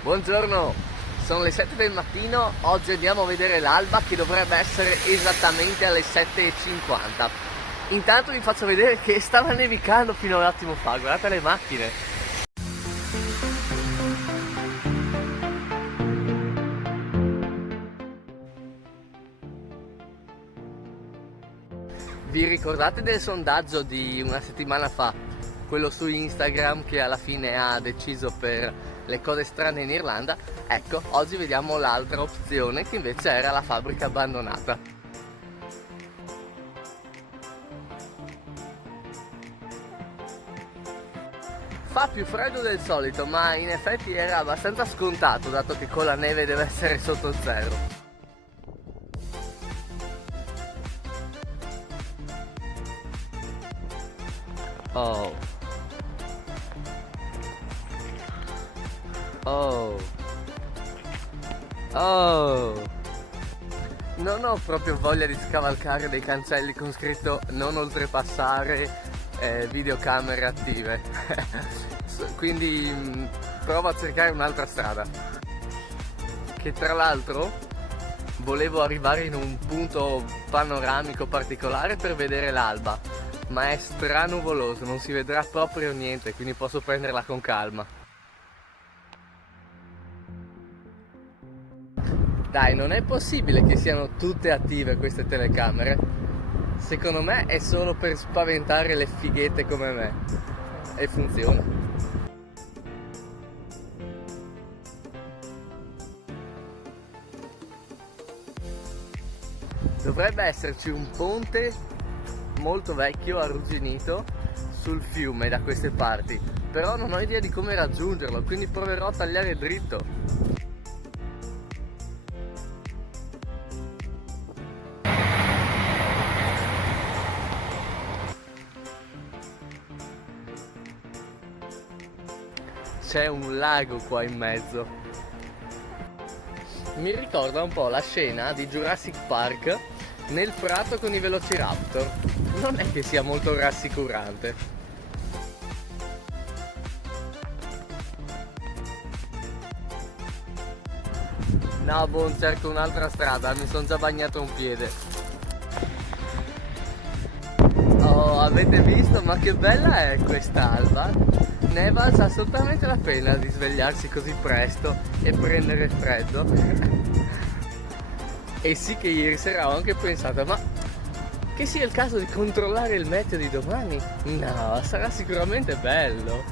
Buongiorno, sono le 7 del mattino, oggi andiamo a vedere l'alba che dovrebbe essere esattamente alle 7:50. Intanto vi faccio vedere che stava nevicando fino a un attimo fa, guardate le macchine. Vi ricordate del sondaggio di una settimana fa? Quello su Instagram che alla fine ha deciso per le cose strane in Irlanda? Ecco, oggi vediamo l'altra opzione che invece era la fabbrica abbandonata. Fa più freddo del solito, ma in effetti era abbastanza scontato dato che con la neve deve essere sotto zero. Oh. Oh. Oh. Non ho proprio voglia di scavalcare dei cancelli con scritto non oltrepassare videocamere attive. Quindi provo a cercare un'altra strada. Che tra l'altro volevo arrivare in un punto panoramico particolare per vedere l'alba, ma è stranuvoloso, non si vedrà proprio niente, quindi posso prenderla con calma. Dai, non è possibile che siano tutte attive queste telecamere. Secondo me è solo per spaventare le fighette come me. E funziona. Dovrebbe esserci un ponte molto vecchio, arrugginito, sul fiume da queste parti, però non ho idea di come raggiungerlo, quindi proverò a tagliare dritto. C'è un lago qua in mezzo. Mi ricorda un po' la scena di Jurassic Park nel prato con i Velociraptor. Non è che sia molto rassicurante. No, buon, cerco un'altra strada, mi sono già bagnato un piede. Oh, avete visto? Ma che bella è quest'alba! Ne è valsa assolutamente la pena di svegliarsi così presto e prendere freddo. E sì che ieri sera ho anche pensato, ma che sia il caso di controllare il meteo di domani? No, sarà sicuramente bello.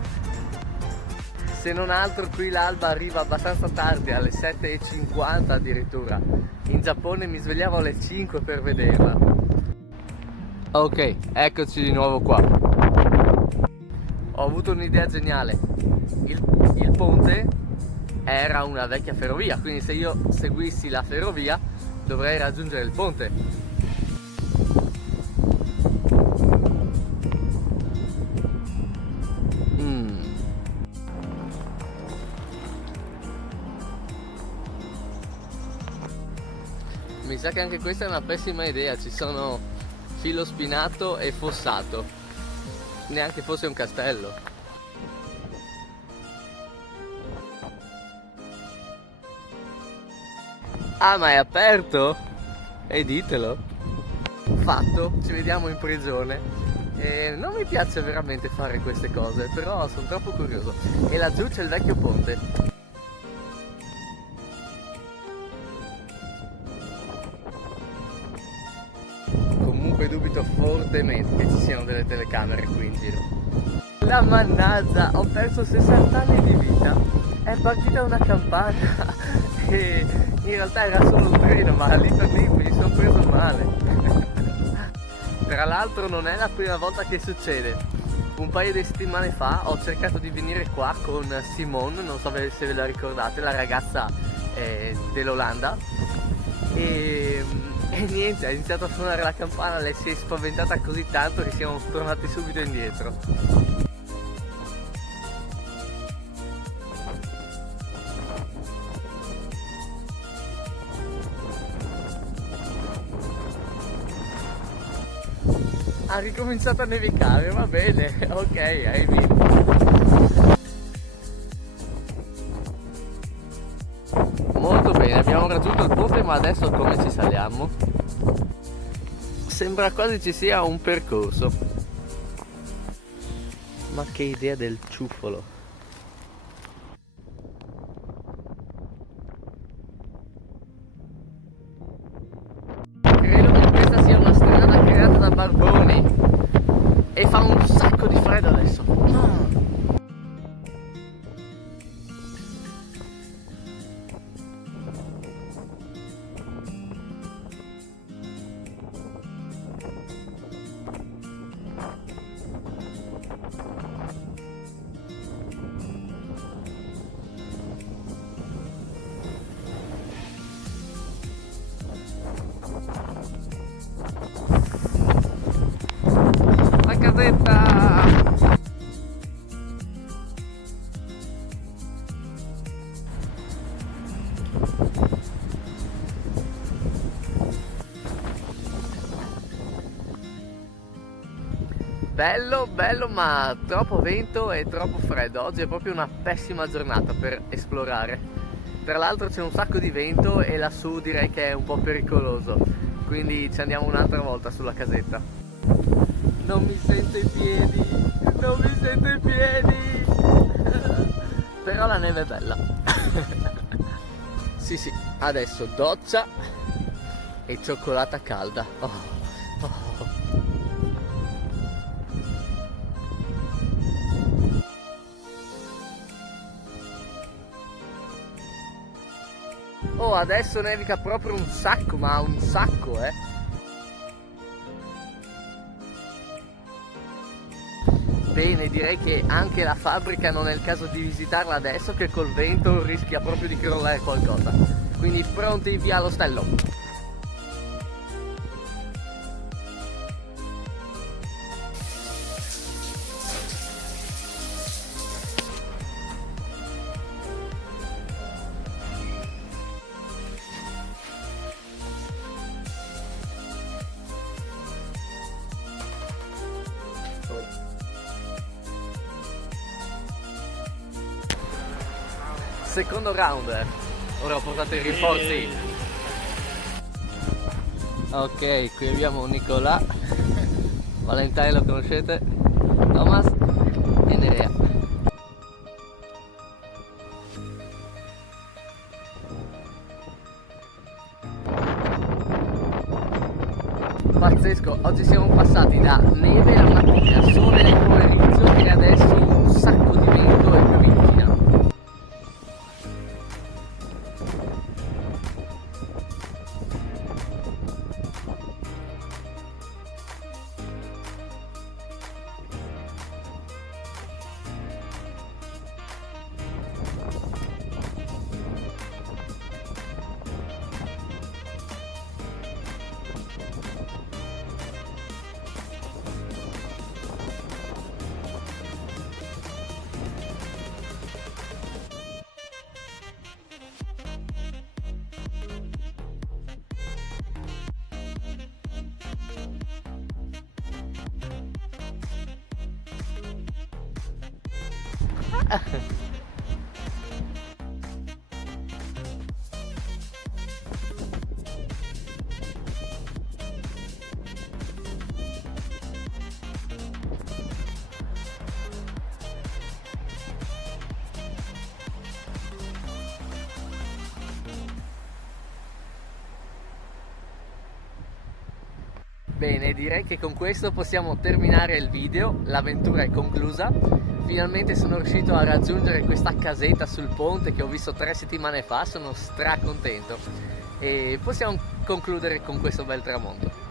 Se non altro qui l'alba arriva abbastanza tardi, alle 7:50 addirittura. In Giappone mi svegliavo alle 5 per vederla. Ok, eccoci di nuovo qua. Ho avuto un'idea geniale. Il ponte era una vecchia ferrovia, quindi se io seguissi la ferrovia dovrei raggiungere il ponte. Mi sa che anche questa è una pessima idea, ci sono filo spinato e fossato. Neanche fosse un castello. Ah, ma è aperto? E ditelo. Fatto, ci vediamo in prigione. Non mi piace veramente fare queste cose, però sono troppo curioso. E laggiù c'è il vecchio ponte. Comunque dubito fortemente che ci siano delle telecamere qui in giro. La mannaggia, ho perso 60 anni di vita. È partita una campana e in realtà era solo un treno, ma lì per lì mi sono preso male. Tra l'altro non è la prima volta che succede. Un paio di settimane fa ho cercato di venire qua con Simone, non so se ve la ricordate, la ragazza dell'Olanda. E niente, ha iniziato a suonare la campana, lei si è spaventata così tanto che siamo tornati subito indietro. Ha ricominciato a nevicare, va bene, ok, hai vinto. Molto bene, abbiamo raggiunto il ponte, ma adesso come ci saliamo? Sembra quasi ci sia un percorso. Ma che idea del ciuffolo. Credo che questa sia una strada creata da barboni. E fa un sacco di freddo adesso. La casetta! Bello, bello, ma troppo vento e troppo freddo. Oggi è proprio una pessima giornata per esplorare. Tra l'altro c'è un sacco di vento e lassù direi che è un po' pericoloso. Quindi ci andiamo un'altra volta sulla casetta. Non mi sento i piedi, non mi sento i piedi. Però la neve è bella. Sì, sì, adesso doccia e cioccolata calda. Oh, oh. Oh, adesso nevica proprio un sacco, ma un sacco, eh. Bene, direi che anche la fabbrica non è il caso di visitarla adesso, che col vento rischia proprio di crollare qualcosa. Quindi pronti, via all'ostello. Secondo round, ora ho portato i rinforzi. Ok, qui abbiamo Nicolà, Valentine lo conoscete, Thomas e Nerea. Pazzesco, oggi siamo passati da neve a mattina, sole nel pomeriggio e adesso un sacco di vento e piovigina. Bene, direi che con questo possiamo terminare il video, l'avventura è conclusa. Finalmente sono riuscito a raggiungere questa casetta sul ponte che ho visto 3 settimane fa, sono stracontento e possiamo concludere con questo bel tramonto.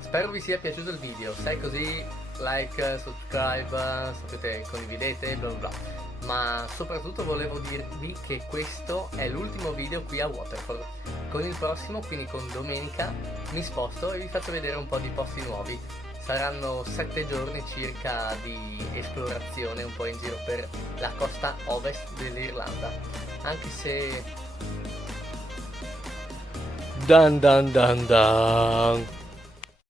Spero vi sia piaciuto il video, se è così like, subscribe, sapete, condividete, bla bla bla. Ma soprattutto volevo dirvi che questo è l'ultimo video qui a Waterford. Con il prossimo, quindi con domenica, mi sposto e vi faccio vedere un po' di posti nuovi. Saranno 7 giorni circa di esplorazione un po' in giro per la costa ovest dell'Irlanda. Anche se... Dan dan dan dan!